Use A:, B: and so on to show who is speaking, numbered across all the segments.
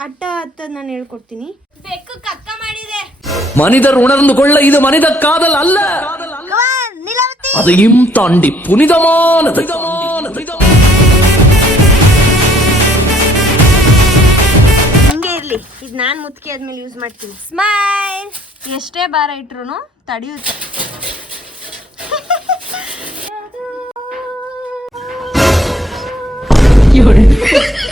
A: ಅಟ್ಟ ಹತ್ತದ್ ನಾನು ಹೇಳ್ಕೊಡ್ತೀನಿ ಬೆಕ್ಕು ಕಕ್ಕ ಮಾಡಿದೆ
B: மனிதர் உணர்ந்து கொள்ள இது மனித காதல் அல்ல
A: ನಿಲವತಿ
B: அதையும் தாண்டி புனிதமானது
A: ಹಿಂಗೆ ಇರ್ಲಿ ಇದು ನಾನು ಮುತ್ಕೆ ಆದ್ಮೇಲೆ ಯೂಸ್ ಮಾಡ್ತೀನಿ ಸ್ಮೈಲ್ ಎಷ್ಟೇ ಭಾರ ಇಟ್ರು ತಡೆಯುತ್ತೆ ಹಾಯ್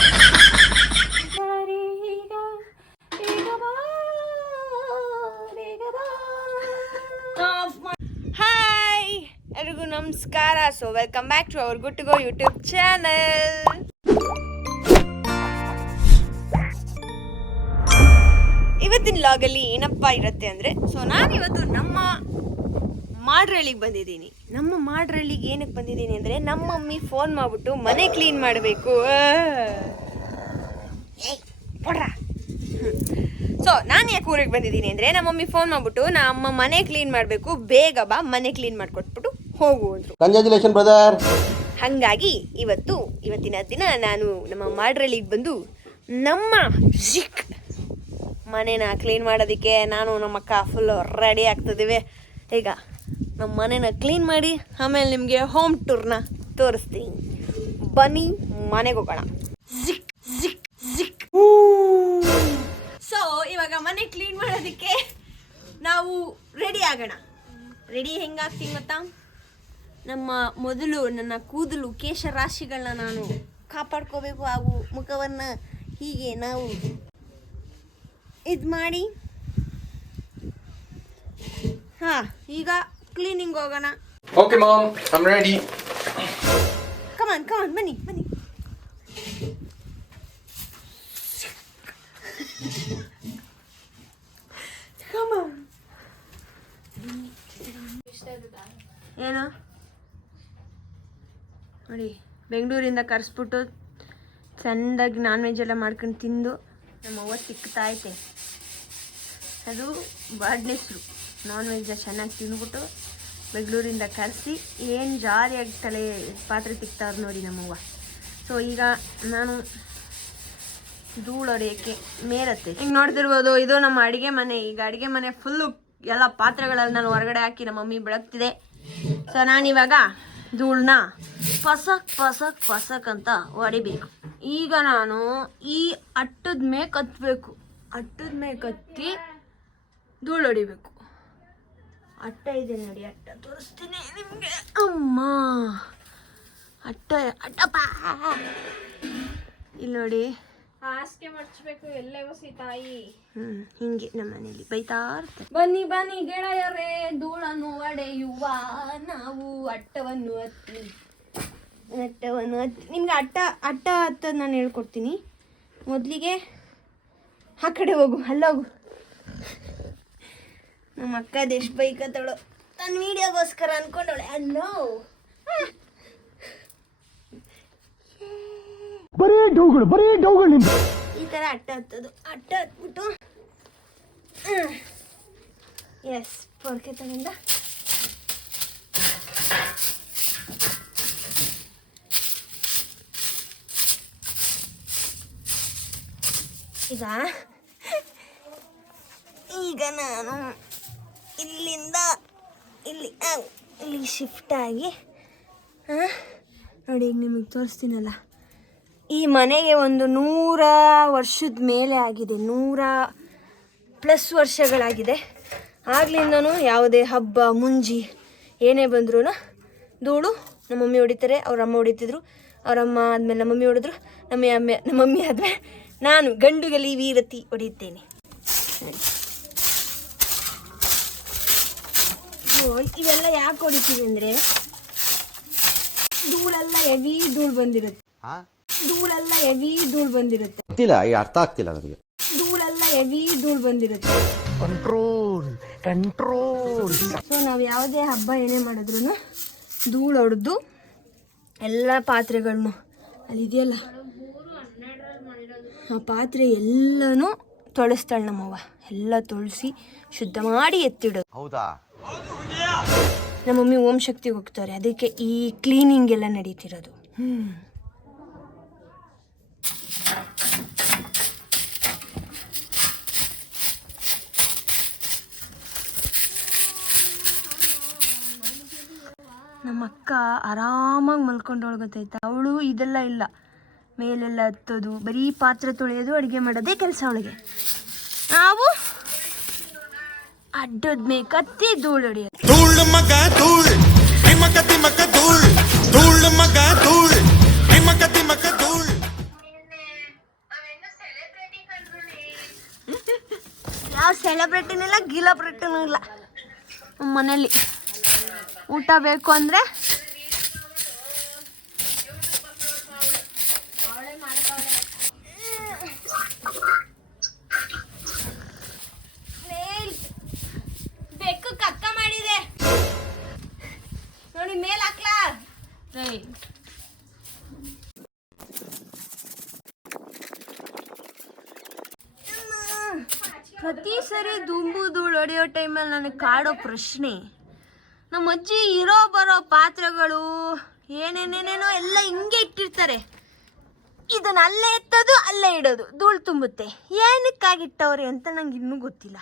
A: ನಮಸ್ಕಾರ. So welcome back to our good go YouTube channel ಇವತ್ತಿನ ಲಾಗಲ್ಲಿ ಏನಪ್ಪ ಇರುತ್ತೆ ಅಂದರೆ ಸೊ ನಾನಿವತ್ತು ನಮ್ಮ ಮಾಡ್ರಳ್ಳಿಗೆ ಬಂದಿದ್ದೀನಿ. ನಮ್ಮ ಮಾಡ್ರಳ್ಳಿಗೆ ಏನಕ್ಕೆ ಬಂದಿದ್ದೀನಿ ಅಂದರೆ, ನಮ್ಮ ಮಮ್ಮಿ ಫೋನ್ ಮಾಡಿಬಿಟ್ಟು ಮನೆ ಕ್ಲೀನ್ ಮಾಡಬೇಕು. ಸೊ ನಾನು ಯಾಕೆ ಊರಿಗೆ ಬಂದಿದ್ದೀನಿ ಅಂದರೆ, ನಮ್ಮ ಮಮ್ಮಿ ಫೋನ್ ಮಾಡಿಬಿಟ್ಟು ನಮ್ಮ ಮನೆ ಕ್ಲೀನ್ ಮಾಡಬೇಕು. ಬೇಗ ಬಾ, ಮನೆ ಕ್ಲೀನ್ ಮಾಡಿಕೊಟ್ಬಿಟ್ಟು ಹೋಗು ಅಂದರು
C: ಕಂಗ್ರ್ಯಾಚುಲೇಷನ್ ಬ್ರದರ್
A: ಹಾಗಾಗಿ ಇವತ್ತು ಇವತ್ತಿನ ದಿನ ನಾನು ನಮ್ಮ ಮಾಡ್ರಳ್ಳಿಗೆ ಬಂದು ನಮ್ಮ ಜಿಕ್ ಮನೇನ ಕ್ಲೀನ್ ಮಾಡೋದಕ್ಕೆ ನಾನು ನಮ್ಮ ಅಕ್ಕ ಫುಲ್ ರೆಡಿ ಆಗ್ತಿದ್ದೀವಿ ಈಗ ನಮ್ಮ ಮನೇನ ಕ್ಲೀನ್ ಮಾಡಿ ಆಮೇಲೆ ನಿಮಗೆ ಹೋಮ್ ಟೂರ್ನ ತೋರಿಸ್ತೀನಿ. ಬನ್ನಿ ಮನೆಗೆ ಹೋಗೋಣ. ಜಿಕ್ ಜಿಕ್ ಜಿಕ್. ಸೊ ಇವಾಗ ಮನೆ ಕ್ಲೀನ್ ಮಾಡೋದಕ್ಕೆ ನಾವು ರೆಡಿ ಆಗೋಣ. ರೆಡಿ ಹೆಂಗಾಗ್ತೀನಿ ಗೊತ್ತಾ? ನಮ್ಮ ಮೊದಲು ನನ್ನ ಕೂದಲು ಕೇಶ ರಾಶಿಗಳನ್ನ ನಾನು ಕಾಪಾಡ್ಕೋಬೇಕು ಹಾಗೂ ಮುಖವನ್ನು ಹೀಗೆ ನಾವು ಇದು ಮಾಡಿ. ಹಾ ಈಗ ಕ್ಲೀನಿಂಗ್ ಹೋಗೋಣ.
D: Okay mom, I ready
A: come on come on ಬನ್ನಿ ಬನ್ನಿ. ಕಮಾನ್ ಏನು? ನೋಡಿ, ಬೆಂಗಳೂರಿಂದ ಕರೆಸ್ಬಿಟ್ಟು ಚೆಂದಾಗಿ ನಾನ್ ವೆಜ್ ಎಲ್ಲ ಮಾಡ್ಕೊಂಡು ತಿಂದು ನಮ್ಮ ಅವ್ವ ಸಿಕ್ತಾ ಐತೆ. ಅದು ಬಾಡ್ನೆಸ್ರು ನಾನ್ ವೆಜ್ ಚೆನ್ನಾಗಿ ತಿಂದ್ಬಿಟ್ಟು ಬೆಂಗಳೂರಿಂದ ಕರೆಸಿ ಏನು ಜಾರಿಯಾಗಿ ತಲೆ ಪಾತ್ರೆ ತಿಕ್ತಾವ್ರು ನೋಡಿ ನಮ್ಮವ್ವ ಸೊ ಈಗ ನಾನು ಧೂಳು ಹೊಡೆಯೋಕ್ಕೆ ಮೇಲತ್ತೆ. ಈಗ ನೋಡ್ತಿರ್ಬೋದು, ಇದು ನಮ್ಮ ಅಡುಗೆ ಮನೆ. ಈಗ ಅಡುಗೆ ಮನೆ ಫುಲ್ಲು ಎಲ್ಲ ಪಾತ್ರೆಗಳಲ್ಲಿ ನಾನು ಹೊರಗಡೆ ಹಾಕಿ ನಮ್ಮ ಮಮ್ಮಿ ಬೆಳಗ್ತಿದೆ. ಸೊ ನಾನಿವಾಗ ಧೂಳನ್ನ ಪಸಕ್ ಪಸಕ್ ಪಸಕ್ ಅಂತ ಹೊಡಿಬೇಕು. ಈಗ ನಾನು ಈ ಅಟ್ಟದ ಮೇ ಕತ್ತಬೇಕು ಅಟ್ಟದ ಮೇ ಕತ್ತಿ ಧೂಳು ಹೊಡಿಬೇಕು. ಅಟ್ಟ ಇದೆ ನೋಡಿ ಅಟ್ಟ ತೋರಿಸ್ತೀನಿ ನಿಮಗೆ. ಅಮ್ಮ! ಅಟ್ಟ ಅಟ್ಟಪ್ಪ! ಇಲ್ಲಿ ನೋಡಿ.
E: ಹಾಸಿಗೆ ಮಡ್ಚಬೇಕು ಎಲ್ಲೇ ಸೀತಾಯಿ ತಾಯಿ.
A: ಹ್ಮ್ ಹಿಂಗೆ ನಮ್ಮ ಮನೇಲಿ ಬೈತಾ ಇರ್ತಾರೆ.
E: ಬನ್ನಿ ಬನ್ನಿ ಗೆಳೆಯರೇ ಧೂಳನ್ನು ಒಡೆಯುವ ನಾವು ಅಟ್ಟವನ್ನು ಹತ್ತಿ.
A: ಅಟ್ಟವನ್ನು ಹತ್ತಿ ನಿಮ್ಗೆ ಅಟ್ಟ ಅಟ್ಟ ಅಂತ ನಾನು ಹೇಳ್ಕೊಡ್ತೀನಿ. ಮೊದಲಿಗೆ ಆ ಕಡೆ ಹೋಗು ಅಲ್ಲೋಗು. ನಮ್ಮ ಅಕ್ಕ ಎಷ್ಟು ಬೈಕತ್ತವಳು ನನ್ನ ವಿಡಿಯೋಗೋಸ್ಕರ ಅನ್ಕೊಂಡವಳೆ ಅಲ್ಲೋ.
C: ಬರೀ ಡೌಗಳು ಬರೀ ಡೌಗಳು ನಿಮ್ದು
A: ಈ ಥರ ಅಟ್ಟ ಹತ್ತೋದು. ಅಟ್ಟ ಹತ್ಬಿಟ್ಟು ಎಸ್ ಪೊರ್ಕೆ ತಗೊಂಡ. ಈಗ ಈಗ ನಾನು ಇಲ್ಲಿಂದ ಇಲ್ಲಿ ಇಲ್ಲಿ ಶಿಫ್ಟ್ ಆಗಿ ನೋಡಿ ಈಗ ನಿಮಗೆ ತೋರಿಸ್ತೀನಲ್ಲ. ಈ ಮನೆಗೆ ಒಂದು ನೂರ ವರ್ಷದ ಮೇಲೆ ಆಗಿದೆ, ನೂರ ಪ್ಲಸ್ ವರ್ಷಗಳಾಗಿದೆ. ಆಗ್ಲಿಂದನೂ ಯಾವುದೇ ಹಬ್ಬ, ಮುಂಜಿ, ಏನೇ ಬಂದ್ರೂ ಧೂಳು ನಮ್ಮ ಮಮ್ಮಿ ಹೊಡಿತಾರೆ, ಅವ್ರ ಅಮ್ಮ ಹೊಡಿತಿದ್ರು ಅವರಮ್ಮ ಆದಮೇಲೆ ನಮ್ಮ ಮಮ್ಮಿ ಹೊಡೆದ್ರು, ನಮ್ಮ ಅಮ್ಮ, ನಮ್ಮ ಮಮ್ಮಿ ಆದಮೇಲೆ ನಾನು ಗಂಡುಗಲಿ ವೀರತಿ ಹೊಡೆಯುತ್ತೇನೆ ಇವೆಲ್ಲ ಯಾಕೆ ಹೊಡಿತೀವಿ ಅಂದರೆ ಧೂಳೆಲ್ಲ ಹೆವಿ ಧೂಳು ಬಂದಿರುತ್ತೆ. ಧೂಳೆಲ್ಲ ಹೆವಿ ಧೂಳು ಬಂದಿರುತ್ತೆ.
C: ಗೊತ್ತಿಲ್ಲ ಈ ಅರ್ಥ ಆಗ್ತಿಲ್ಲ ನನಗೆ.
A: ಧೂಳೆಲ್ಲ ಹೆವಿ ಧೂಳು ಬಂದಿರುತ್ತೆ. ಕಂಟ್ರೋಲ್ ಕಂಟ್ರೋಲ್ ಸೊ ನಾವು ಯಾವುದೇ ಹಬ್ಬ ಏನೇ ಮಾಡಿದ್ರು ಧೂಳು ಹೊಡೆದು ಎಲ್ಲ ಪಾತ್ರೆಗಳನ್ನು ಅಲ್ಲಿ ಇದೆಯಲ್ಲ ಆ ಪಾತ್ರೆ ಎಲ್ಲನೂ ತೊಳಸ್ತಾಳೆ ನಮ್ಮವ್ವ. ಎಲ್ಲ ತೊಳಸಿ ಶುದ್ಧ ಮಾಡಿ ಎತ್ತಿಡೋದು.
C: ಹೌದಾ?
A: ನಮ್ಮ ಮಮ್ಮಿ ಓಂ ಶಕ್ತಿಗೆ ಹೋಗ್ತಾರೆ. ಅದಕ್ಕೆ ಈ ಕ್ಲೀನಿಂಗ್ ಎಲ್ಲ ನಡೀತಿರೋದು. ನಮ್ಮಕ್ಕ ಆರಾಮಾಗಿ ಮಲ್ಕೊಂಡೊಳಗೊತ್ತೈತೆ ಅವಳು ಇದೆಲ್ಲ ಇಲ್ಲ. ಮೇಲೆಲ್ಲ ಹತ್ತೋದು ಬರೀ ಪಾತ್ರೆ ತೊಳೆಯೋದು ಅಡುಗೆ ಮಾಡೋದೇ ಕೆಲಸ ಅವಳಿಗೆ. ನಾವು ಅಡ್ಡದ ಮೇ ಕತ್ತಿ ಧೂಳು ಹೊಡಿಯೋದು.
F: ಧೂಳ್ ಮಗ ಧೂಳ್. ತಿಮಕ ತಿಮಕ ಧೂಳು. ಧೂಳು ಮಗ ಧೂಳ್. ತಿಮಕ ತಿಮಕ ಧೂಳು.
A: ಯಾವ ಸೆಲೆಬ್ರಿಟಿನೂ ಇಲ್ಲ ಗಿಲಬ್ರಿಟಿನೂ ಇಲ್ಲ. ಮನೇಲಿ ಊಟ ಬೇಕು ಅಂದರೆ ಬೆಕ್ಕು ಕಕ್ಕ ಮಾಡಿದೆ ನೋಡಿ ಮೇಲ್ ಹಾಕ್ಲಾ ಪ್ರತಿ ಸರಿ ದುಂಬು ಧೂಳು ಹೊಡೆಯೋ ಟೈಮಲ್ಲಿ ಕಾಡೋ ಪ್ರಶ್ನೆ. ನಮ್ಮ ಅಜ್ಜಿ ಇರೋ ಬರೋ ಪಾತ್ರೆಗಳು ಏನೇನೇನೇನೋ ಎಲ್ಲ ಹಿಂಗೆ ಇಟ್ಟಿರ್ತಾರೆ. ಇದನ್ನ ಅಲ್ಲೇ ಎತ್ತೋದು, ಅಲ್ಲೇ ಇಡೋದು, ಧೂಳು ತುಂಬುತ್ತೆ. ಏನಕ್ಕಾಗಿಟ್ಟವ್ರೆ ಅಂತ ನಂಗೆ ಇನ್ನೂ ಗೊತ್ತಿಲ್ಲ.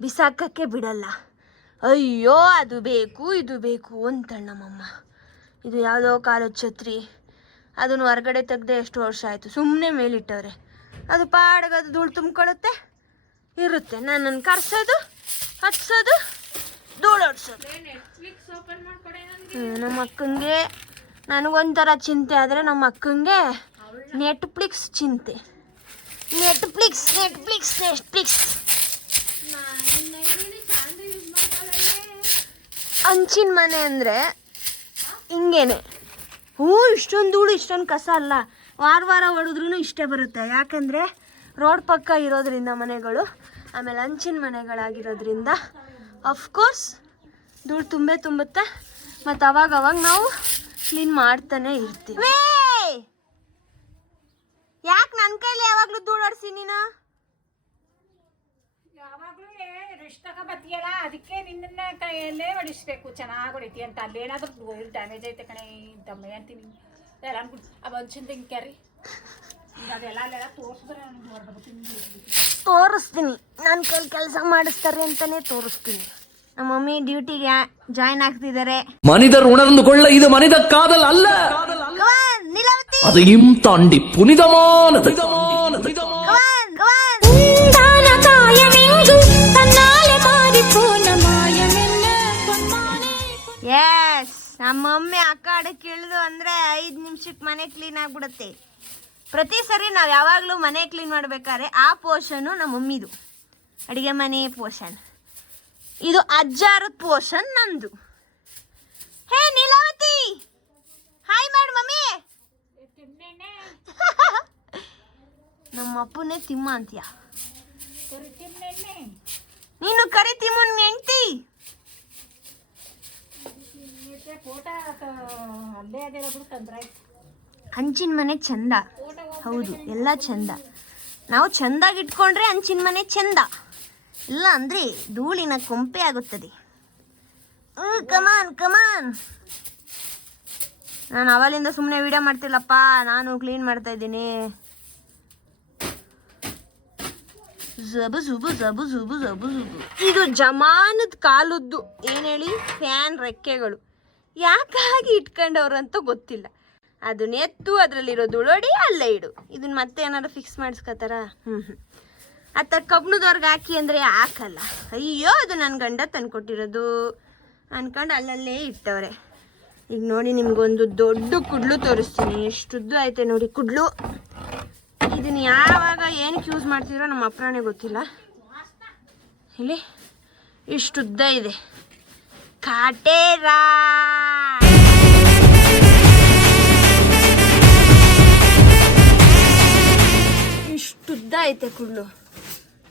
A: ಬಿಸಾಕಕ್ಕೆ ಬಿಡಲ್ಲ. ಅಯ್ಯೋ, ಅದು ಬೇಕು, ಇದು ಬೇಕು ಅಂತಣ್ಣ ನಮ್ಮಮ್ಮ ಇದು ಯಾವುದೋ ಕಾಲದ ಛತ್ರಿ ಅದನ್ನು ಹೊರಗಡೆ ತೆಗ್ದೆ ಎಷ್ಟು ವರ್ಷ ಆಯಿತು ಸುಮ್ಮನೆ ಮೇಲಿಟ್ಟವ್ರೆ. ಅದು ಪಾಡಗದು ಧೂಳು ತುಂಬ್ಕೊಳ್ಳುತ್ತೆ, ಇರುತ್ತೆ. ನಾನು ಕರ್ಸೋದು ಹಚ್ಸೋದು ಹ್ಮ್, ನಮ್ಮ ಅಕ್ಕಂಗೆ ನನಗೊಂಥರ ಚಿಂತೆ ಆದರೆ ನಮ್ಮ ಅಕ್ಕಂಗೆ ನೆಟ್ಫ್ಲಿಕ್ಸ್ ಚಿಂತೆ. ನೆಟ್ಫ್ಲಿಕ್ಸ್ ನೆಟ್ಫ್ಲಿಕ್ಸ್ ನೆಟ್ಫ್ಲಿಕ್ಸ್ ಹಂಚಿನ ಮನೆ ಅಂದರೆ ಹಿಂಗೇನೆ. ಹ್ಞೂ ಇಷ್ಟೊಂದು ಧೂಳು ಇಷ್ಟೊಂದು ಕಸ ಅಲ್ಲ. ವಾರ ವಾರ ಹೊಡೆದ್ರೂ ಇಷ್ಟೇ ಬರುತ್ತೆ. ಯಾಕಂದರೆ ರೋಡ್ ಪಕ್ಕ ಇರೋದ್ರಿಂದ ಮನೆಗಳು ಆಮೇಲೆ ಹಂಚಿನ ಮನೆಗಳಾಗಿರೋದ್ರಿಂದ ಅಫ್ಕೋರ್ಸ್ ಧೂಳು ತುಂಬೇ ತುಂಬುತ್ತೆ. ಮತ್ತು ಅವಾಗ ಅವಾಗ ನಾವು ಕ್ಲೀನ್ ಮಾಡ್ತಾನೆ ಇರ್ತೀವಿ. ಯಾಕೆ ನನ್ನ ಕೈಲಿ ಯಾವಾಗಲೂ ಧೂಳಾಡ್ಸಿ ನೀನು?
G: ಯಾವಾಗಲೂ ಬತ್ತಿಯಲ್ಲ ಅದಕ್ಕೆ ನಿನ್ನ ಕೈಯಲ್ಲೇ ಹೊಡಿಸ್ಬೇಕು. ಚೆನ್ನಾಗಿ ಹೊಡಿತಿ ಅಂತ. ಅಲ್ಲೇನಾದ್ರೂ ಡ್ಯಾಮೇಜ್ ಐತೆ ಕಣೆ ದಮ್ಮೆ ಅಂತೀನಿ. ಎಲ್ಲ ಅನ್ಬಿಟ್ಟು ಅವ ಹಂಚಿಂದ ಹಿಂಗೆ ಕ್ಯಾರಿ ಈಗ ಅದೆಲ್ಲ ಅಲ್ಲೆಲ್ಲ ತೋರಿಸಿದ್ರೆ ನನಗೆ ನೋಡ್ಬೇಕು
A: ತೋರಿಸ್ತೀನಿ ನನ್ನ ಕೈಲಿ ಕೆಲಸ ಮಾಡಿಸ್ತಾರೆ ಅಂತಲೇ ತೋರಿಸ್ತೀನಿ ನಮ್ಮ ಮಮ್ಮಿ ಡ್ಯೂಟಿಗೆ ಜಾಯ್ನ್ ಆಗ್ತಿದ್ದಾರೆ
B: மனிதர் உணர்ந்து கொள்ள இது மனித காதல் அல்ல
A: Come on, நிலவதி
B: அதையும் தாண்டி புனிதமானது
A: Come on, come on.
H: உண்டான காயமெங்கு தன்னாலே மாறிப்போன மாயமென்ன பொன்மானே
A: ಎಸ್ ನಮ್ಮ ಮಮ್ಮಿ ಆ ಕಡೆ ಇಳಿದು ಅಂದರೆ ಐದು ನಿಮಿಷಕ್ಕೆ ಮನೆ ಕ್ಲೀನ್ ಆಗಿಬಿಡುತ್ತೆ ಪ್ರತಿ ಸರಿ ನಾವು ಯಾವಾಗಲೂ ಮನೆ ಕ್ಲೀನ್ ಮಾಡ್ಬೇಕಾದ್ರೆ ಆ ಪೋರ್ಷನು ನಮ್ಮ ಮಮ್ಮಿದು. ಅಡುಗೆ ಮನೆ ಪೋರ್ಷನ್ ಇದು ಅಜ್ಜಾರದ ಪೋರ್ಷನ್ ನಂದು. ಹೇ, ನೀಲಾವತಿ! ಹಾಯ್ ಮಾಡು ಮಮ್ಮಿ! ನಮ್ಮ ಅಪ್ಪನೇ ತಿಮ್ಮ ಅಂತೀಯ? ನೀನು ಕರಿ ತಿಮ್ಮನ್ ಹೆಂಡ್ತಿ? ಹಂಚಿನ ಮನೆ ಚಂದ. ಹೌದು, ಎಲ್ಲ ಚಂದ. ನಾವು ಚಂದಾಗಿ ಇಟ್ಕೊಂಡ್ರೆ ಅಂಚಿನ ಮನೆ ಚಂದ. ಇಲ್ಲ ಅಂದರೆ ಧೂಳಿನ ಕೊಂಪೆ ಆಗುತ್ತದೆ. ಕಮಾನ್ ಕಮಾನ್ ನಾನು ಅವಲಿಂದ ಸುಮ್ಮನೆ ವಿಡಿಯೋ ಮಾಡ್ತಿಲ್ಲಪ್ಪ, ನಾನು ಕ್ಲೀನ್ ಮಾಡ್ತಾ ಇದ್ದೀನಿ. ಜಬು ಜುಬು ಜಬು ಜುಬು ಜಬು ಜುಬು ಇದು ಜಮಾನದ ಕಾಲದ್ದು. ಏನು ಹೇಳಿ? ಫ್ಯಾನ್ ರೆಕ್ಕೆಗಳು. ಯಾಕಾಗಿ ಇಟ್ಕೊಂಡವ್ರು ಗೊತ್ತಿಲ್ಲ. ಅದನ್ನ ಎತ್ತು, ಅದರಲ್ಲಿರೋ ಧೂಳೋಡಿ ಅಲ್ಲೇ ಇಡು. ಇದನ್ನ ಮತ್ತೆ ಏನಾದ್ರು ಫಿಕ್ಸ್ ಮಾಡಿಸ್ಕೊತಾರ? ಹ್ಞೂ ಹ್ಞೂ ಅತ್ತ ಕಬ್ಣದವ್ರಿಗೆ ಹಾಕಿ ಅಂದರೆ ಹಾಕಲ್ಲ. ಅಯ್ಯೋ, ಅದು ನನ್ನ ಗಂಡ ತಂದ್ಕೊಟ್ಟಿರೋದು. ಅನ್ಕೊಂಡು ಅಲ್ಲಲ್ಲೇ ಇಟ್ಟವ್ರೆ. ಈಗ ನೋಡಿ ನಿಮ್ಗೊಂದು ದೊಡ್ಡ ಕುಡ್ಲು ತೋರಿಸ್ತೀನಿ. ಎಷ್ಟುದ್ದು ಐತೆ ನೋಡಿ ಕುಡ್ಲು. ಇದನ್ನ ಯಾವಾಗ ಏನಕ್ಕೆ ಯೂಸ್ ಮಾಡ್ತಿದ್ರೋ ನಮ್ಮ ಅಪ್ರಾಣೆ ಗೊತ್ತಿಲ್ಲ. ಇಲ್ಲಿ ಇಷ್ಟುದ್ದ ಇದೆ. ಕಾಟೇರಾ! ಇಷ್ಟುದ್ದ ಐತೆ ಕುಡ್ಲು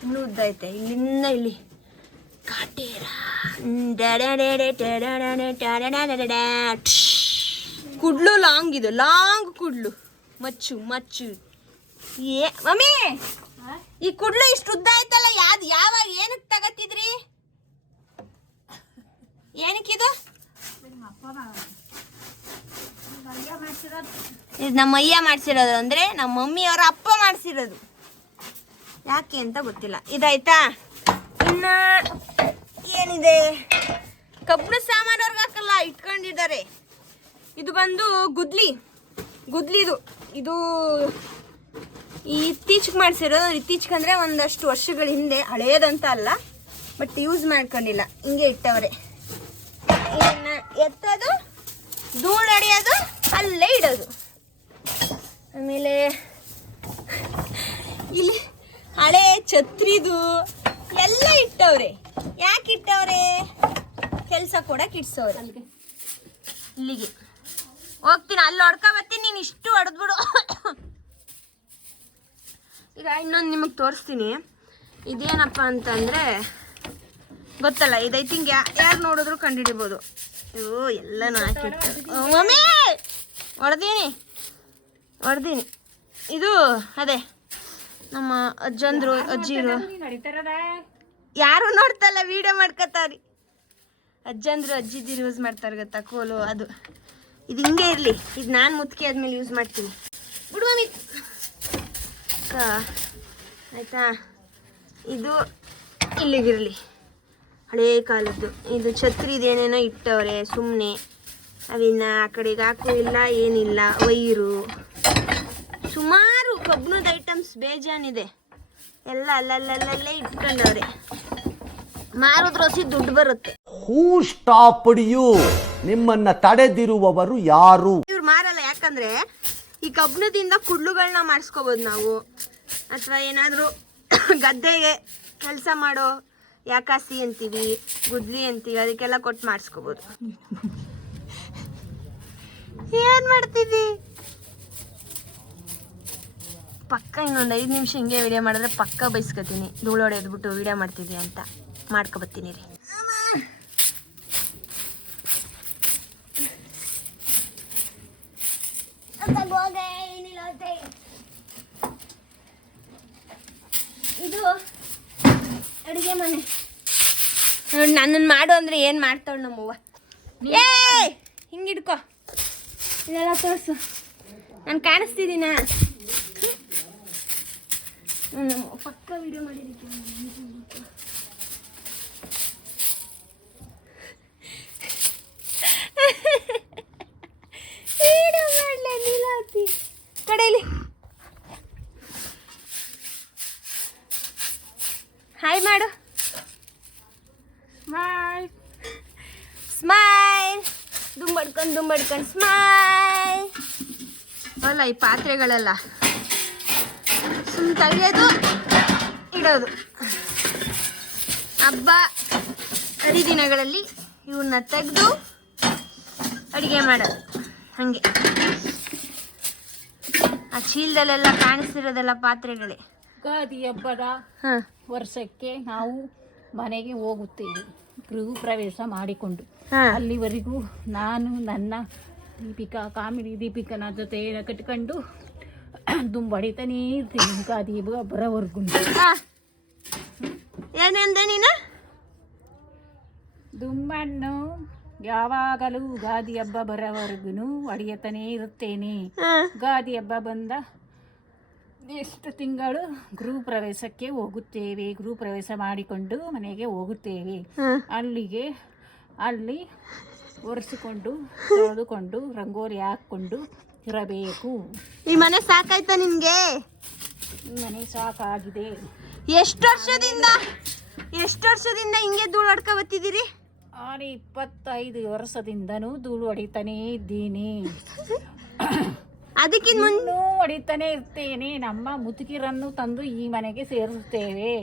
A: ಇನ್ನೂ ಉದ್ದ ಐತೆ ಇಲ್ಲಿಂದ ಇಲ್ಲಿ ಕುಡ್ಲು ಲಾಂಗ್ ಇದು ಲಾಂಗ್ ಕುಡ್ಲು ಮಚ್ಚು ಮಚ್ಚು ಏ ಮಮ್ಮಿ ಈ ಕುಡ್ಲು ಇಷ್ಟು ಉದ್ದ ಆಯ್ತಲ್ಲ ಯಾವ್ದು ಯಾವಾಗ ಏನಕ್ಕೆ ತಗತ್ತಿದ್ರಿ ಏನಕ್ಕಿದು ಇದು ನಮ್ಮ ಅಯ್ಯ ಮಾಡಿಸಿರೋದು ಅಂದ್ರೆ ನಮ್ಮ ಮಮ್ಮಿಯವರ ಅಪ್ಪ ಮಾಡಿಸಿರೋದು. ಯಾಕೆ ಅಂತ ಗೊತ್ತಿಲ್ಲ. ಇದಾಯ್ತಾ? ಇನ್ನ ಏನಿದೆ? ಕಬ್ಬಿಣ ಸಾಮಾನವ್ರಿಗೆ ಹಾಕಲ್ಲ, ಇಟ್ಕೊಂಡಿದ್ದಾರೆ. ಇದು ಬಂದು ಗುದ್ಲಿ. ಗುದ್ಲಿದು ಇದು. ಇತ್ತೀಚೆಗೆ ಮಾಡ್ಸಿರೋದು. ಇತ್ತೀಚೆಗೆ ಅಂದರೆ ಒಂದಷ್ಟು ವರ್ಷಗಳ ಹಿಂದೆ. ಹಳೆಯದಂತ ಅಲ್ಲ, ಬಟ್ ಯೂಸ್ ಮಾಡ್ಕೊಂಡಿಲ್ಲ. ಹಿಂಗೆ ಇಟ್ಟವ್ರೆ. ಎತ್ತೋದು, ಧೂಳು ಹೊಡೆಯೋದು ಅಲ್ಲೇ ಇಡೋದು. ಆಮೇಲೆ ಇಲ್ಲಿ ಹಳೆ ಛತ್ರಿದು ಎಲ್ಲ ಇಟ್ಟವ್ರೆ. ಯಾಕೆ ಇಟ್ಟವ್ರೆ? ಕೆಲಸ ಕೊಡಕ್ಕೆ ಇಡ್ಸವ್ರೆ ಇಲ್ಲಿಗೆ. ಹೋಗ್ತೀನಿ ಅಲ್ಲಿ ಹೊಡ್ಕೊ ಬರ್ತೀನಿ ನೀನು ಇಷ್ಟು ಹೊಡೆದ್ಬಿಡು. ಈಗ ಇನ್ನೊಂದು ನಿಮಗೆ ತೋರಿಸ್ತೀನಿ. ಇದೇನಪ್ಪ ಅಂತಂದರೆ ಗೊತ್ತಲ್ಲ ಇದು ಐ ಥಿಂಕ್ ಯಾರು ನೋಡಿದ್ರು ಕಂಡುಹಿಡಿಬೋದು ಅಯ್ಯೋ ಎಲ್ಲ ಹಾಕಿ ಮಮ್ಮಿ! ಹೊಡೆದೀನಿ. ಹೊಡೆದೀನಿ. ಇದು ಅದೇ ನಮ್ಮ ಅಜ್ಜಂದ್ರು ಅಜ್ಜಿರು. ಯಾರು ನೋಡ್ತಲ್ಲ ವಿಡಿಯೋ ಮಾಡ್ಕೊತಾವ್ರಿ. ಅಜ್ಜಂದ್ರು ಅಜ್ಜಿದಿರು ಯೂಸ್ ಮಾಡ್ತಾರೆ ಗೊತ್ತಾ? ಕೋಲು ಅದು. ಇದು ಹಿಂಗೆ ಇರಲಿ. ಇದು ನಾನು ಮುತ್ಕಿ ಆದ್ಮೇಲೆ ಯೂಸ್ ಮಾಡ್ತೀನಿ. ಬಿಡು ಮಮ್ಮಿ ಆಯ್ತಾ? ಇದು ಇಲ್ಲಿಗಿರಲಿ. ಹಳೇ ಕಾಲದ್ದು. ಇದು ಛತ್ರಿ ಇದೇನೇನೋ ಇಟ್ಟವ್ರೆ ಸುಮ್ಮನೆ ಅವಿನ್ನ ಆ ಕಡೆಗೆ ಹಾಕು ಇಲ್ಲ ಏನಿಲ್ಲ ವೈರು. ಸುಮಾರು ಕಬ್ಬಿಣದ ಐಟಮ್ಸ್ ಬೇಜಾನಿದೆ. ಎಲ್ಲ ಅಲ್ಲಲ್ಲಲ್ಲಲ್ಲೇ ಇಟ್ಕೊಂಡವ್ರೆ. ಮಾರಿದ್ರೆ ಹೊಸಿ ದುಡ್ಡು ಬರುತ್ತೆ.
B: ಹೂ ಸ್ಟಾಪ್ ಯು ನಿಮ್ಮನ್ನ ತಡೆದಿರುವವರು ಯಾರು?
A: ಇವ್ರು ಮಾರಲ್ಲ ಯಾಕಂದ್ರೆ ಈ ಕಬ್ಬಿಣದಿಂದ ಕುಡ್ಲುಗಳನ್ನ ಮಾಡಿಸ್ಕೋಬೋದು ನಾವು. ಅಥವಾ ಏನಾದರೂ ಗದ್ದೆಗೆ ಕೆಲಸ ಮಾಡೋ ಯಾಕಾಸಿ ಅಂತೀವಿ ಗುದ್ಲಿ ಅಂತೀವಿ ಅದಕ್ಕೆಲ್ಲ ಕೊಟ್ಟು ಮಾಡಿಸ್ಕೋಬೋದು. ಏನು ಮಾಡ್ತಿದ್ದಿ? ಪಕ್ಕ ಇನ್ನೊಂದು ಐದು ನಿಮಿಷ ಹಿಂಗೆ ವಿಡಿಯೋ ಮಾಡಿದ್ರೆ ಪಕ್ಕ ಬೈಸ್ಕೊತೀನಿ. ಧೂಳು ಹೊಡೆದ್ಬಿಟ್ಟು ವಿಡಿಯೋ ಮಾಡ್ತಿದ್ದೆ ಅಂತ. ಮಾಡ್ಕೊಬತ್ತೀನಿ ರೀ ಇದು ಅಡುಗೆ ಮನೆ. ನೋಡಿ ನನ್ನನ್ನು ಮಾಡು ಅಂದ್ರೆ ಏನು ಮಾಡ್ತಾಳೆ ನಮ್ಮವ್ವ? ಏ ಹಿಂಗೆ ಇದೆಲ್ಲ ತೋರಿಸು. ನಾನು ಕಾಣಿಸ್ತಿದ್ದೀನ ಪಕ್ಕ ವಿಡಿಯೋ ಮಾಡಿದ್ದಕ್ಕೆ ಕಡೆಯಲ್ಲಿ ಹಾಯ್ ಮಾಡು. ಸ್ಮೈಲ್ ಸ್ಮೈಲ್ ದುಂಬಡ್ಕೊಂಡು ದುಂಬಡ್ಕೊಂಡು ಸ್ಮೈಲ್ ಅಲ್ಲ ಈ ಪಾತ್ರೆಗಳೆಲ್ಲ. ಸುಮ್ಮನೆ ತಳಿಯೋದು ಇಡೋದು. ಹಬ್ಬ ಹರಿದಿನಗಳಲ್ಲಿ ಇವನ್ನ ತೆಗೆದು ಅಡುಗೆ ಮಾಡೋದು. ಹಾಗೆ. ಆ ಚೀಲದಲ್ಲೆಲ್ಲ ಕಾಣಿಸ್ತಿರೋದೆಲ್ಲ ಪಾತ್ರೆಗಳೇ.
G: ಯುಗಾದಿ ಹಬ್ಬದ ವರ್ಷಕ್ಕೆ ನಾವು ಮನೆಗೆ ಹೋಗುತ್ತೇವೆ. ಗೃಹ ಪ್ರವೇಶ ಮಾಡಿಕೊಂಡು. ಅಲ್ಲಿವರೆಗೂ ನಾನು ನನ್ನ ದೀಪಿಕಾ ಕಾಮಿಡಿ ದೀಪಿಕನ ಜೊತೆ ಕಟ್ಕೊಂಡು ದುಂಬಡಿತಾನೇ ಇರ್ತೀನಿ. ಯುಗಾದಿ ಬರೋವರೆಗೂ.
A: ಏನಂದೆ ನೀನು?
G: ದುಂಬಣ್ಣು ಯಾವಾಗಲೂ ಗಾದಿ ಹಬ್ಬ ಬರೋವರೆಗೂ ಹೊಡೆಯತಾನೇ ಇರುತ್ತೇನೆ.
A: ಯುಗಾದಿ
G: ಗಾದಿ ಹಬ್ಬ ಬಂದ ಎಷ್ಟು ತಿಂಗಳು ಗೃಹ ಪ್ರವೇಶಕ್ಕೆ ಹೋಗುತ್ತೇವೆ. ಗೃಹ ಪ್ರವೇಶ ಮಾಡಿಕೊಂಡು ಮನೆಗೆ ಹೋಗುತ್ತೇವೆ. ಅಲ್ಲಿಗೆ ಅಲ್ಲಿ ಒರೆಸಿಕೊಂಡು ತೊಳೆದುಕೊಂಡು ರಂಗೋಲಿ ಹಾಕ್ಕೊಂಡು ಇರಬೇಕು.
A: ಈ ಮನೆ ಸಾಕಾಯ್ತಾ ನಿಮಗೆ?
G: ಈ ಮನೆ ಸಾಕಾಗಿದೆ.
A: ಎಷ್ಟು ವರ್ಷದಿಂದ ಎಷ್ಟು ವರ್ಷದಿಂದ ಹಿಂಗೆ ಧೂಳು ಹೊಡ್ಕೊ ಬತ್ತಿದ್ದೀರಿ
G: ನಾನು ಇಪ್ಪತ್ತೈದು ವರ್ಷದಿಂದನೂ ಧೂಳು ಹೊಡಿತಾನೇ ಇದ್ದೀನಿ.
A: ಅದಕ್ಕಿಂತ
G: ಮುನ್ನೂ ಹೊಡಿತಾನೆ ಇರ್ತೇನೆ. ನಮ್ಮ ಮುದುಕಿರನ್ನು ತಂದು ಈ ಮನೆಗೆ ಸೇರಿಸುತ್ತೇವೆ.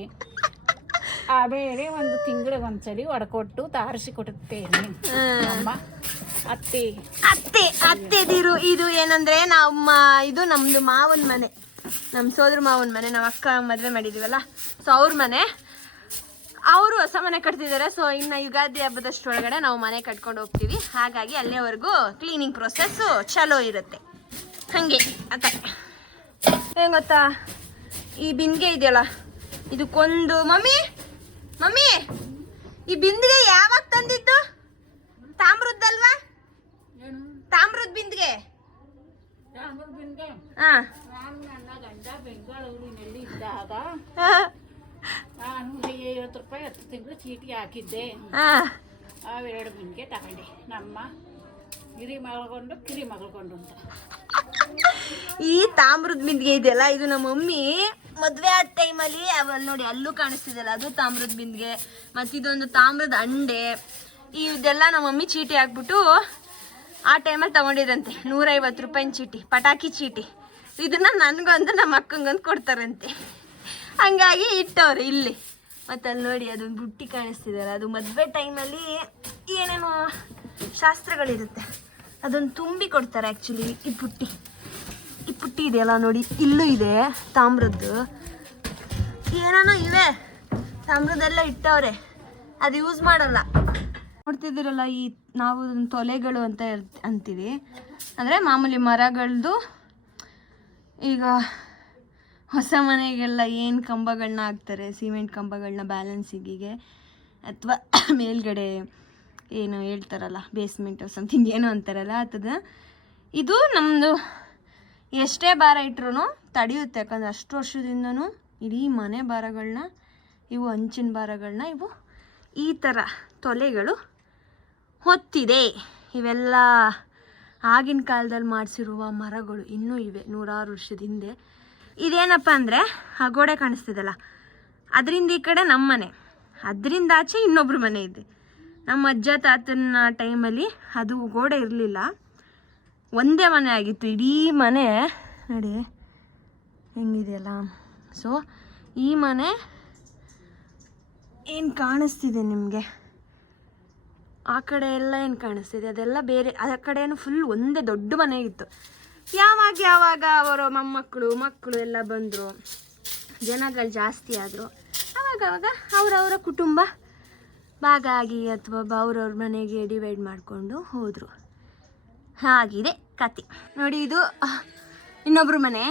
G: ಆಮೇಲೆ ಒಂದು ತಿಂಗಳಿಗೆ ಒಂದ್ಸಲಿ ಹೊಡ್ಕೊಟ್ಟು ತಾರಿಸಿ ಕೊಡುತ್ತೇನೆ ನಮ್ಮ ಅತ್ತೆ
A: ಅತ್ತೆ ಅತ್ತೆದಿರು ಇದು ಏನಂದ್ರೆ ನಮ್ಮ ಇದು ನಮ್ದು ಮಾವನ ಮನೆ. ನಮ್ಮ ಸೋದ್ರ ಮಾವನ ಮನೆ ನಮ್ಮ ಅಕ್ಕ ಮದುವೆ ಮಾಡಿದೀವಲ್ಲ? ಸೊ ಅವ್ರ ಮನೆ. ಅವರು ಹೊಸ ಮನೆ ಕಟ್ತಿದ್ದಾರೆ ಸೊ ಇನ್ನು ಯುಗಾದಿ ಹಬ್ಬದಷ್ಟೊಳಗಡೆ ನಾವು ಮನೆ ಕಟ್ಕೊಂಡು ಹೋಗ್ತೀವಿ. ಹಾಗಾಗಿ ಅಲ್ಲಿಯವರೆಗೂ ಕ್ಲೀನಿಂಗ್ ಪ್ರೊಸೆಸ್ಸು ಚಲೋ ಇರುತ್ತೆ. ಹಾಗೆ, ಅತ್ತ. ಗೊತ್ತಾ? ಈ ಬಿಂದಿಗೆ ಇದೆಯಲ್ಲ, ಇದಕ್ಕೊಂದು ಮಮ್ಮಿ ಮಮ್ಮಿ ಈ ಬಿಂದಿಗೆ ಯಾವಾಗ ತಂದಿದ್ದು? ತಾಮ್ರದ್ದಲ್ವಾ ತಾಮ್ರದ ಬಿಂದಿಗೆ.
G: ಬೆಂಗಳೂರಿನಲ್ಲಿ ಇದ್ದಾಗ ನಾನು ಐವತ್ತು ರೂಪಾಯಿ ಹತ್ತು ತಿಂಗಳು ಚೀಟಿ ಹಾಕಿದ್ದೆ. ಅವೆರಡು ಬಿಂದಿಗೆ ತಗೊಂಡೆ. ನಮ್ಮ ಹಿರಿ ಮಗಳ್ಕೊಂಡು ಕಿರಿ ಮಗಳ್ಕೊಂಡು ಅಂತ.
A: ಈ ತಾಮ್ರದ ಬಿಂದಿಗೆ ಇದೆಯಲ್ಲ ಇದು ನಮ್ಮ ಮಮ್ಮಿ ಮದ್ವೆ ಆದ ಟೈಮಲ್ಲಿ ಅವಲ್ಲಿ ನೋಡಿ, ಅಲ್ಲೂ ಕಾಣಿಸ್ತಿದೆಯಲ್ಲ ಅದು ತಾಮ್ರದ ಬಿಂದಿಗೆ, ಮತ್ತು ಇದೊಂದು ತಾಮ್ರದ ಅಂಡೆ ಇದೆಲ್ಲ ನಮ್ಮ ಮಮ್ಮಿ ಚೀಟಿ ಹಾಕ್ಬಿಟ್ಟು ಆ ಟೈಮಲ್ಲಿ ತಗೊಂಡಿದ್ರಂತೆ. ನೂರೈವತ್ತು ರೂಪಾಯಿ ಚೀಟಿ, ಪಟಾಕಿ ಚೀಟಿ. ಇದನ್ನ ನನಗೊಂದು ನಮ್ಮ ಅಕ್ಕಂಗೊಂದು ಕೊಡ್ತಾರಂತೆ. ಹಂಗಾಗಿ ಇಟ್ಟವ್ರೆ ಇಲ್ಲಿ. ಮತ್ತು ಅಲ್ಲಿ ನೋಡಿ, ಅದೊಂದು ಬುಟ್ಟಿ ಕಾಣಿಸ್ತಿದ್ದಾರೆ ಅದು ಮದುವೆ ಟೈಮಲ್ಲಿ ಏನೇನೋ ಶಾಸ್ತ್ರಗಳಿರುತ್ತೆ. ಅದೊಂದು ತುಂಬಿ ಕೊಡ್ತಾರೆ ಆ್ಯಕ್ಚುಲಿ ಈ ಬುಟ್ಟಿ. ಈ ಪುಟ್ಟಿ ಇದೆಯಲ್ಲ ನೋಡಿ, ಇಲ್ಲೂ ಇದೆ ತಾಮ್ರದ್ದು. ಏನೋ ಇವೆ. ತಾಮ್ರದೆಲ್ಲ ಇಟ್ಟವ್ರೆ. ಅದು ಯೂಸ್ ಮಾಡಲ್ಲ. ನೋಡ್ತಿದ್ದೀರಲ್ಲ ಈ ನಾವು ತೊಲೆಗಳು ಅಂತ ಅಂತೀವಿ. ಅಂದರೆ ಮಾಮೂಲಿ ಮರಗಳದ್ದು ಈಗ ಹೊಸ ಮನೆಗೆಲ್ಲ ಏನು ಕಂಬಗಳನ್ನ ಹಾಕ್ತಾರೆ, ಸಿಮೆಂಟ್ ಕಂಬಗಳನ್ನ ಬ್ಯಾಲೆನ್ಸಿಗೆ ಅಥವಾ ಮೇಲ್ಗಡೆ ಏನು ಹೇಳ್ತಾರಲ್ಲ ಬೇಸ್ಮೆಂಟ್ ಸಮಥಿಂಗ್ ಏನೋ ಅಂತಾರಲ್ಲ ಅದು ಇದು ನಮ್ಮದು ಎಷ್ಟೇ ಭಾರ ಇಟ್ರೂ ತಡೆಯುತ್ತೆ. ಯಾಕಂದ್ರೆ ಅಷ್ಟು ವರ್ಷದಿಂದನೂ ಇಡೀ ಮನೆ ಭಾರಗಳನ್ನ ಇವು ಹಂಚಿನ ಭಾರಗಳನ್ನ ಇವು ಈ ಥರ ತೊಲೆಗಳು ಹೊತ್ತಿದೆ. ಇವೆಲ್ಲ ಆಗಿನ ಕಾಲದಲ್ಲಿ ಮಾಡಿಸಿರುವ ಮರಗಳು ಇನ್ನೂ ಇವೆ ನೂರಾರು ವರ್ಷದ ಹಿಂದೆ. ಇದೇನಪ್ಪ ಅಂದರೆ ಆ ಗೋಡೆ ಅದರಿಂದ ಈ ಕಡೆ ನಮ್ಮ ಮನೆ. ಅದರಿಂದ ಆಚೆ ಇನ್ನೊಬ್ರ ಮನೆ ಇದೆ. ನಮ್ಮ ಅಜ್ಜ ತಾತನ ಟೈಮಲ್ಲಿ ಅದು ಗೋಡೆ ಇರಲಿಲ್ಲ. ಒಂದೇ ಮನೆ ಆಗಿತ್ತು, ಇಡೀ ಮನೆ. ನೋಡಿ, ಹೆಂಗಿದೆಯಲ್ಲ. ಸೊ ಈ ಮನೆ ಏನು ಕಾಣಿಸ್ತಿದೆ ನಿಮಗೆ? ಆ ಕಡೆ ಎಲ್ಲ ಏನು ಕಾಣಿಸ್ತಿದೆ? ಅದೆಲ್ಲ ಬೇರೆ, ಆ ಕಡೆಯೂ ಫುಲ್ ಒಂದೇ ದೊಡ್ಡ ಮನೆ ಇತ್ತು. ಯಾವಾಗ ಯಾವಾಗ ಅವರು ಮೊಮ್ಮಕ್ಕಳು, ಮಕ್ಕಳು ಎಲ್ಲ ಬಂದರು, ಜನಗಳು ಜಾಸ್ತಿ ಆದರು ಆವಾಗ ಅವಾಗ ಅವರವರ ಕುಟುಂಬ ಭಾಗ ಆಗಿ ಅಥವಾ ಅವ್ರವ್ರ ಮನೆಗೆ ಡಿವೈಡ್ ಮಾಡಿಕೊಂಡು ಹೋದರು. ಹಾಗಿದೆ ಕತೆ. ನೋಡಿ ಇದು ಇನ್ನೊಬ್ರ ಮನೆ.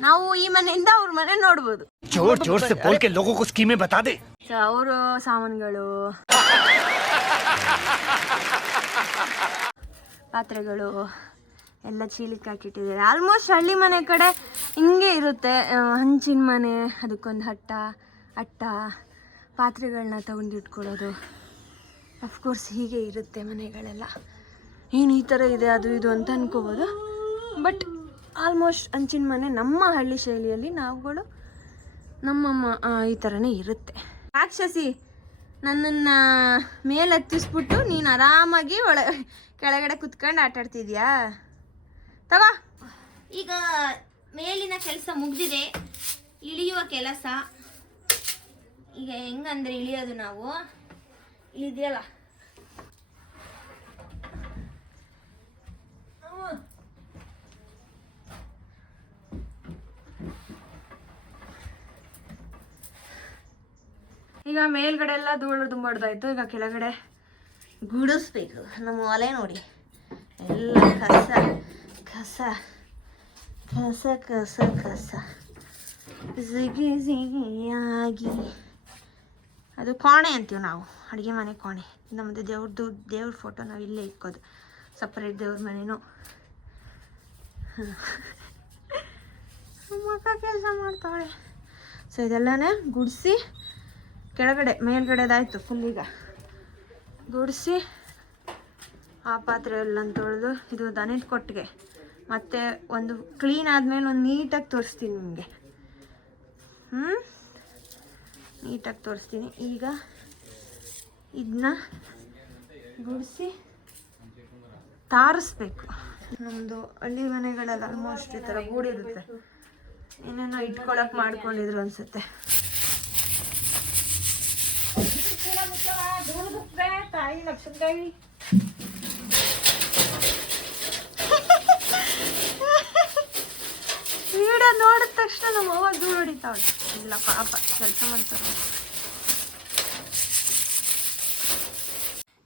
A: ನಾವು ಈ ಮನೆಯಿಂದ ಅವ್ರ ಮನೆ ನೋಡ್ಬೋದು.
C: ಜೋರ್ ಜೋರ್
A: ಸ್ಕೀಮೆ ಅವರು ಸಾಮಾನುಗಳು ಪಾತ್ರೆಗಳು ಎಲ್ಲ ಚೀಲಕ್ಕೆ ಹಾಕಿಟ್ಟಿದ್ದಾರೆ. ಆಲ್ಮೋಸ್ಟ್ ಹಳ್ಳಿ ಮನೆ ಕಡೆ ಹಿಂಗೆ ಇರುತ್ತೆ. ಹಂಚಿನ ಮನೆ ಅದಕ್ಕೊಂದು ಹಟ್ಟ ಅಟ್ಟ ಪಾತ್ರೆಗಳನ್ನ ತಗೊಂಡಿಟ್ಕೊಳ್ಳೋದು. ಅಫ್ಕೋರ್ಸ್ ಹೀಗೆ ಇರುತ್ತೆ ಮನೆಗಳೆಲ್ಲ. ಏನು ಈ ಥರ ಇದೆ, ಅದು ಇದು ಅಂತ ಅನ್ಕೋಬೋದು? ಬಟ್ ಆಲ್ಮೋಸ್ಟ್ ಅಂಚಿನ ಮನೆ ನಮ್ಮ ಹಳ್ಳಿ ಶೈಲಿಯಲ್ಲಿ ನಾವುಗಳು ನಮ್ಮಮ್ಮ ಈ ಥರನೇ ಇರುತ್ತೆ. ರಾಕ್ಷಸಿ, ನನ್ನನ್ನು ಮೇಲೆ ಹತ್ತಿಸ್ಬಿಟ್ಟು ನೀನು ಆರಾಮಾಗಿ ಒಳ, ಕೆಳಗಡೆ ಕುತ್ಕೊಂಡು ಆಟ ಆಡ್ತಿದ್ಯಾ? ತಗೋ. ಈಗ ಮೇಲಿನ ಕೆಲಸ ಮುಗಿದಿದೆ, ಇಳಿಯುವ ಕೆಲಸ. ಈಗ ಹೆಂಗಂದ್ರೆ ಇಳಿಯೋದು ನಾವು. ಇಳಿದೆಯಲ್ಲ? ಈಗ ಮೇಲ್ಗಡೆ ಎಲ್ಲ ಧೂಳು ತುಂಬಾಡ್ದಾಯ್ತು ಈಗ ಕೆಳಗಡೆ ಗುಡಿಸ್ಬೇಕು. ನಮ್ಮ ಒಲೆ ನೋಡಿ. ಎಲ್ಲ ಕಸ ಕಸ ಕಸ ಕಸ ಕಸ. ಜಿಗಿ ಜಿಗಿಯಾಗಿ ಅದು ಕೋಣೆ ಅಂತೀವಿ ನಾವು. ಅಡುಗೆ ಮನೆ ಕೋಣೆ. ನಮ್ಮದು ದೇವ್ರದ್ದು ದೇವ್ರ ಫೋಟೋ ನಾವು ಇಲ್ಲೇ ಇಕ್ಕೋದು. ಸಪ್ರೇಟ್ ದೇವ್ರ ಮನೆನೂ. ಮಕ್ಕ ಕೆಲಸ ಮಾಡ್ತಾಳೆ. ಸೊ ಇದೆಲ್ಲನೇ ಗುಡಿಸಿ ಕೆಳಗಡೆ, ಮೇಲ್ಗಡೆದಾಯ್ತು ಫುಲ್ ಈಗ. ಗುಡಿಸಿ, ಆ ಪಾತ್ರೆ ಎಲ್ಲ ತೊಳೆದು ಇದು ದನದ ಕೊಟ್ಟಿಗೆ ಮತ್ತು ಒಂದು ಕ್ಲೀನ್ ಆದಮೇಲೆ ಒಂದು ನೀಟಾಗಿ ತೋರಿಸ್ತೀನಿ ನಿಮಗೆ. ಹ್ಞೂ ನೀಟಾಗಿ ತೋರಿಸ್ತೀನಿ. ಈಗ ಇದನ್ನ ಗುಡಿಸಿ ತಾರಿಸ್ಬೇಕು. ನಮ್ಮದು ಹಳ್ಳಿ ಮನೆಗಳಲ್ಲಿ ಆಲ್ಮೋಸ್ಟ್ ಈ ಥರ ಗೂಡಿರುತ್ತೆ. ಏನೇನೋ ಇಟ್ಕೊಳಕ್ಕೆ ಮಾಡ್ಕೊಂಡಿದ್ರು ಅನಿಸುತ್ತೆ
G: ಧೂಳು ಬಿಟ್ರೆ ತಾಯಿ ಲಕ್ಷ್ಮೀದೇವಿ
A: ವಿಡಿಯೋ ನೋಡಿದ ತಕ್ಷಣ ನಮ್ಮ ಅವ್ವ ದೂರ ಹೊಡಿತಾವಳೆ ಇಲ್ಲ, ಪಾಪ, ಕೆಲಸ ಮಾಡ್ತಾರೆ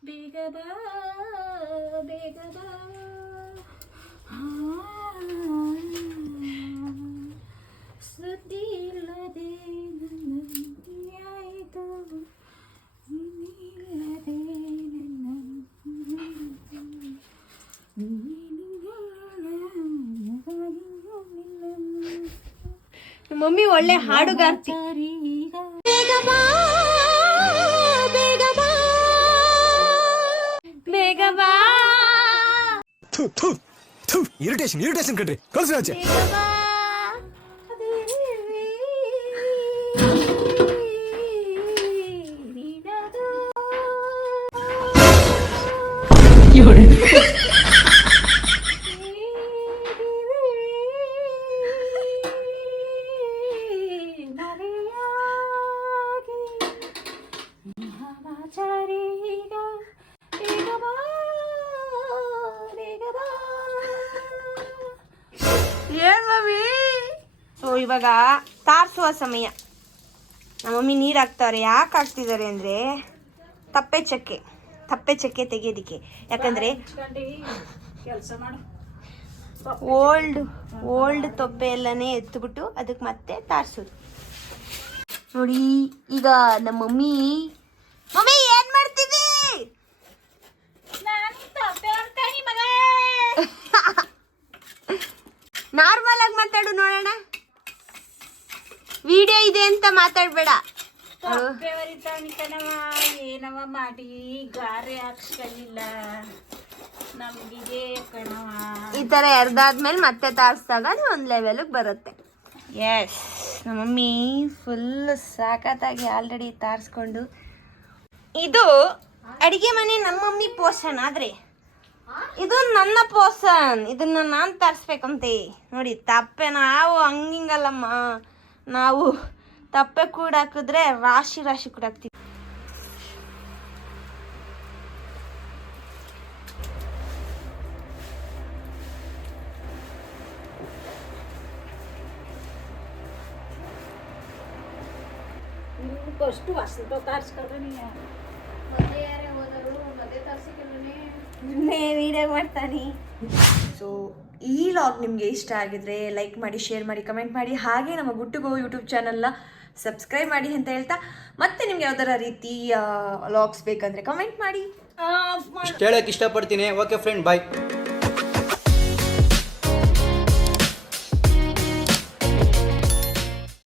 G: ಬೇಗ ಬಾ ಬೇಗ ಬಾ.
A: ಮಮ್ಮಿ ಒಳ್ಳೆ ಹಾಡುಗಾರ್ತಿ
H: ಬೇಗ ಬಾ ಬೇಗ ಬಾ
A: ಬೇಗ ಬಾ
G: ಇರಿಟೇಷನ್ ಇರಿಟೇಷನ್ ಕಣ್ರಿ. ಕಳ್ಸಿ ಆಚೆ.
A: ಇವಾಗ ತಾರಿಸುವ ಸಮಯ. ನಮ್ಮ ಮಮ್ಮಿ ನೀರು ಹಾಕ್ತಾರೆ ಯಾಕೆ ಹಾಕ್ತಿದ್ದಾರೆ ಅಂದರೆ ತಪ್ಪೆ ಚಕ್ಕೆ ತಪ್ಪೆ ಚಕ್ಕೆ ತೆಗೆಯೋದಿಕ್ಕೆ ಯಾಕಂದರೆ
I: ಕೆಲಸ ಮಾಡು.
A: ಓಲ್ಡ್ ಓಲ್ಡ್ ತೊಪ್ಪೆ ಎಲ್ಲನೇ ಎತ್ತುಬಿಟ್ಟು ಅದಕ್ಕೆ ಮತ್ತೆ ತಾರಿಸೋದು. ನೋಡಿ ಈಗ ನಮ್ಮ ಮಮ್ಮಿ ಮಮ್ಮಿ ಏನು ಮಾಡ್ತಿದ್ದಿ
I: ನಾನು ತಪ್ಪೆ ಅಂತಾನಿ ಮಗ
A: ನಾರ್ಮಲ್ ಆಗಿ ಮಾತಾಡು ನೋಡೋಣ ವಿಡಿಯೋ ಇದೆ ಅಂತ ಮಾತಾಡ್ಬೇಡ.
I: ಕಣವ ಏನವ ಮಾಡಿ ಗಾರೆ ಹಾಕ್ಸ್ಕೊಂಡಿಲ್ಲ. ನಮ್ಗಿದೆ ಕಣವ
A: ಈ ತರ ಎರ್ದಾದ್ಮೇಲೆ ಮತ್ತೆ ತಾರ್ಸ್ದಾಗ ಅದು ಒಂದು ಲೆವೆಲಿಗೆ ಬರುತ್ತೆ. ಎಸ್ ನಮ್ಮ ಮಮ್ಮಿ ಫುಲ್ ಸಾಕತ್ತಾಗಿ ಆಲ್ರೆಡಿ ತಾರಿಸ್ಕೊಂಡು ಇದು ಅಡಿಗೆ ಮನೆ ನಮ್ಮ ಮಮ್ಮಿ ಪೋರ್ಷನ್ ಆದರೆ. ಇದು ನನ್ನ ಪೋಷನ್ ಇದನ್ನ ನಾನು ತಾರಿಸ್ಬೇಕಂತೆ ನೋಡಿ ತಪ್ಪೆ ನಾವು ಹಂಗಿಂಗಲ್ಲಮ್ಮ. ನಾವು ತಪ್ಪೆ ಕೂಡ ಹಾಕಿದ್ರೆ ರಾಶಿ ರಾಶಿ ಕೂಡ ಹಾಕ್ತೀವಿ.
I: ಫಸ್ಟು ಹೊಸದು ತಾರ್ಸ್ಕೊಳ್ರಿ ನೀನು.
E: ಮತ್ತೆ ಯಾರೇ ಹೋದರು ಮತ್ತೆ ತರಿಸಿಕೊಂಡ್ರೆ
A: ನಿನ್ನೆ ವಿಡಿಯೋ ಮಾಡ್ತಾನೆ. ಸೊ ಈ ಲಾಗ್ ನಿಮಗೆ ಇಷ್ಟ ಆಗಿದ್ರೆ ಲೈಕ್ ಮಾಡಿ ಶೇರ್ ಮಾಡಿ ಕಮೆಂಟ್ ಮಾಡಿ ಹಾಗೆ ನಮ್ಮ ಗುಟ್ಟುಗೋ ಯೂಟ್ಯೂಬ್ ಚಾನಲ್ನ ಸಬ್ಸ್ಕ್ರೈಬ್ ಮಾಡಿ ಅಂತ ಹೇಳ್ತಾ ಮತ್ತೆ ನಿಮ್ಗೆ ಯಾವ್ದಾರ ರೀತಿ ಲಾಗ್ಸ್ ಬೇಕಂದ್ರೆ ಕಮೆಂಟ್ ಮಾಡಿ.
J: ಹೇಳಕ್ ಹೇಳಕ್ಕೆ ಇಷ್ಟಪಡ್ತೀನಿ. Okay friend bye